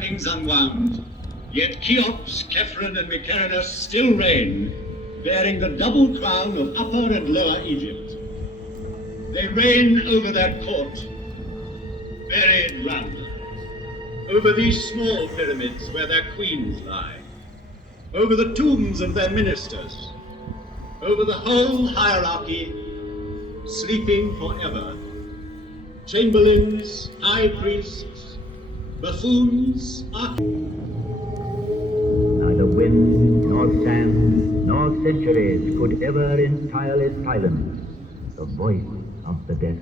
Things unwound, yet Cheops, Khephren, and Mykerinus still reign, bearing the double crown of Upper and Lower Egypt. They reign over their court, buried round them, over these small pyramids where their queens lie, over the tombs of their ministers, over the whole hierarchy, sleeping forever. Chamberlains, high priests, buffoons, Neither wind, nor sand, nor centuries could ever entirely silence the voice of the dead.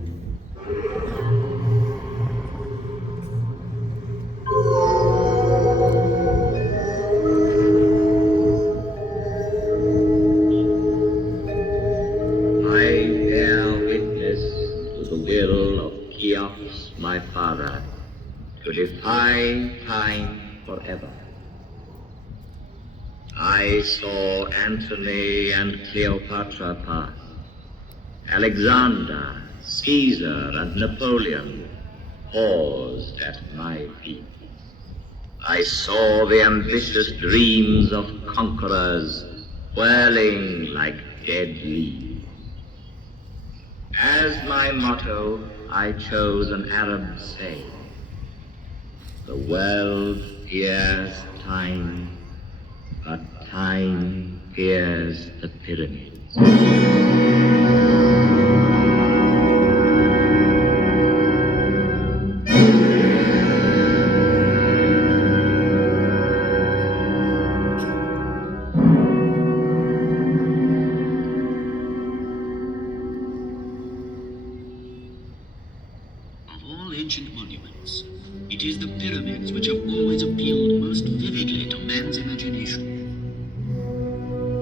I bear witness to the will of Cheops, my father, to defy time forever. I saw Antony and Cleopatra pass, Alexander, Caesar, and Napoleon paused at my feet. I saw the ambitious dreams of conquerors whirling like dead leaves. As my motto, I chose an Arab saying, "The world fears time, but time fears the pyramids." Of all ancient monuments, it is the pyramids which have always appealed most vividly to man's imagination.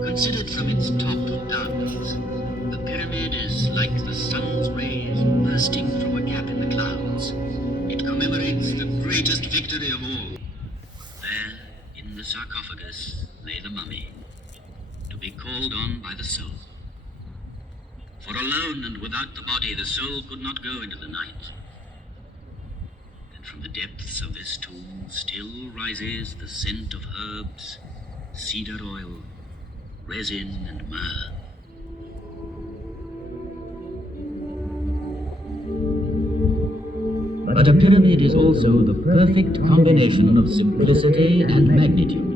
Considered from its top downwards, the pyramid is like the sun's rays bursting from a gap in the clouds. It commemorates the greatest victory of all. There, in the sarcophagus, lay the mummy, to be called on by the soul. For alone and without the body, the soul could not go into the night. And from the depths of this tomb still rises the scent of herbs, cedar oil, resin, and myrrh. But a pyramid is also the perfect combination of simplicity and magnitude,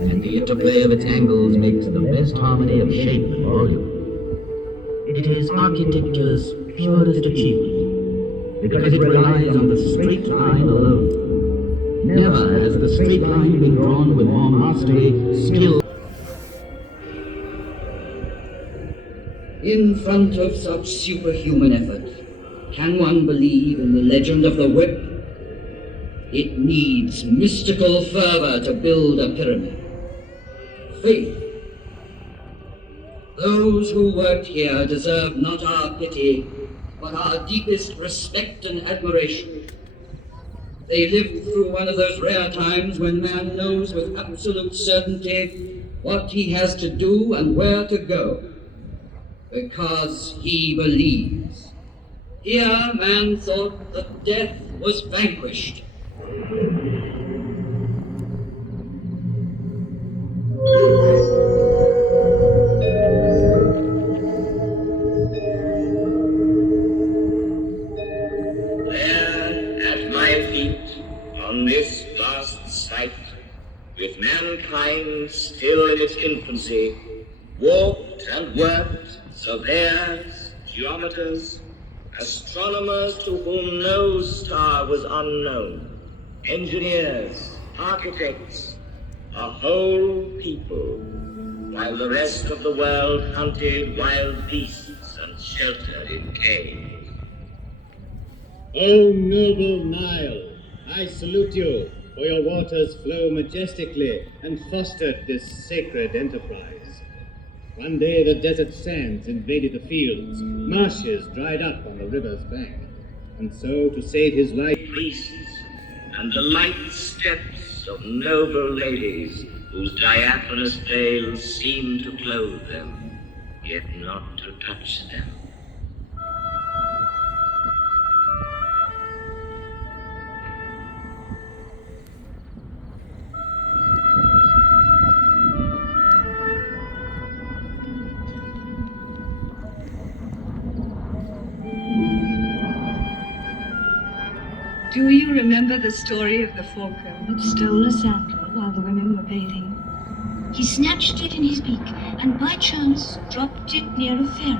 and the interplay of its angles makes the best harmony of shape and volume. It is architecture's purest achievement, because it relies on the straight line alone. Never has the straight line been drawn with more mastery, skill. In front of such superhuman effort, can one believe in the legend of the whip? It needs mystical fervor to build a pyramid. Faith. Those who worked here deserve not our pity, but our deepest respect and admiration. They lived through one of those rare times when man knows with absolute certainty what he has to do and where to go, because he believes. Here man thought that death was vanquished. On this vast site, with mankind still in its infancy, walked and worked surveyors, geometers, astronomers to whom no star was unknown, engineers, architects, a whole people, while the rest of the world hunted wild beasts and sheltered in caves. O noble Nile, I salute you, for your waters flow majestically and fostered this sacred enterprise. One day the desert sands invaded the fields, marshes dried up on the river's bank, and so to save his life, Priests and the light steps of noble ladies whose diaphanous veils seem to clothe them, yet not to touch them. Do you remember the story of the falcon that stole a sandal while the women were bathing? He snatched it in his beak and by chance dropped it near a fairy.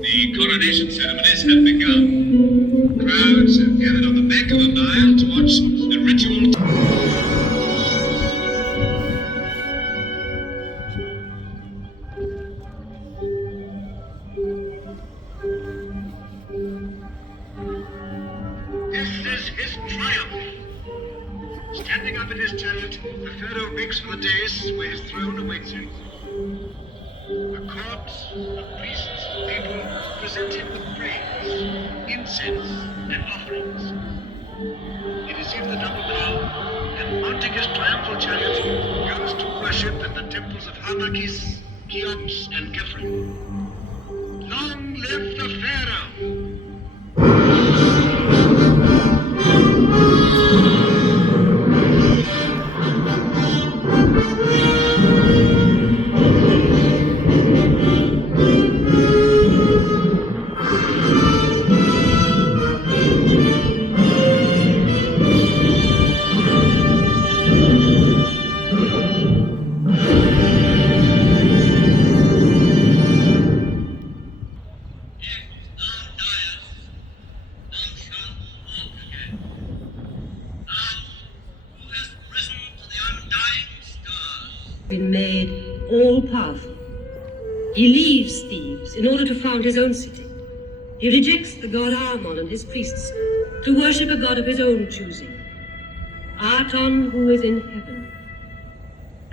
The coronation ceremonies have begun. Crowds have gathered on the bank of the Nile to watch the ritual. This is his triumph. Standing up in his chariot, the pharaoh makes for the dais where his throne awaits him. The court, the priests, people present him with praise, incense, and offerings. He receives the double crown and, mounting his triumphal chariot, goes to worship at the temples of Harmakis, Cheops, and Khephren. Long live the pharaoh! Been made all-powerful. He leaves Thebes in order to found his own city. He rejects the god Amon and his priests to worship a god of his own choosing, Aton, who is in heaven.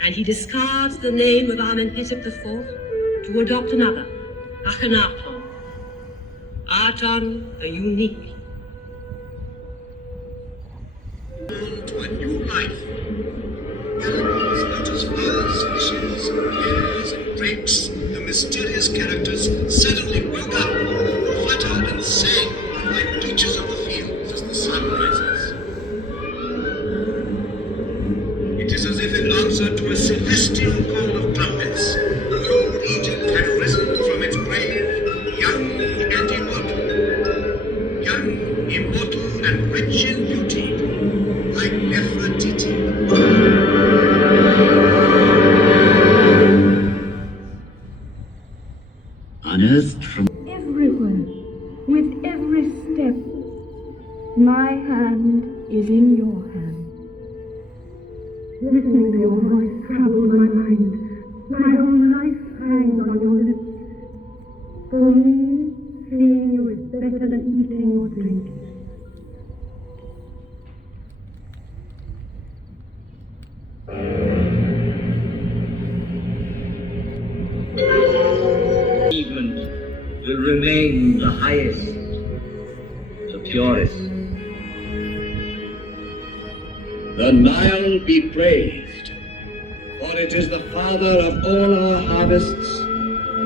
And he discards the name of Amenhotep IV to adopt another, Akhenaton. Aton, a unique. To a new life. Animals, lotus flowers, fishes, hairs, and drapes, the mysterious characters suddenly woke up, fluttered and sang like creatures of the fields as the sun rises. It is as if in answer to a celestial call of trumpets, old Egypt had risen from its grave, young and immortal. Young, immortal, and rich in beauty, like Nefertiti. Unearthed from Everywhere, with every step, my hand is in your hand. Listening to your voice troubles my mind. My own life hangs on your lips. For me, seeing you is better than eating or drinking. Achievement will remain the highest, the purest. The Nile be praised, for it is the father of all our harvests,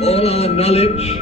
all our knowledge.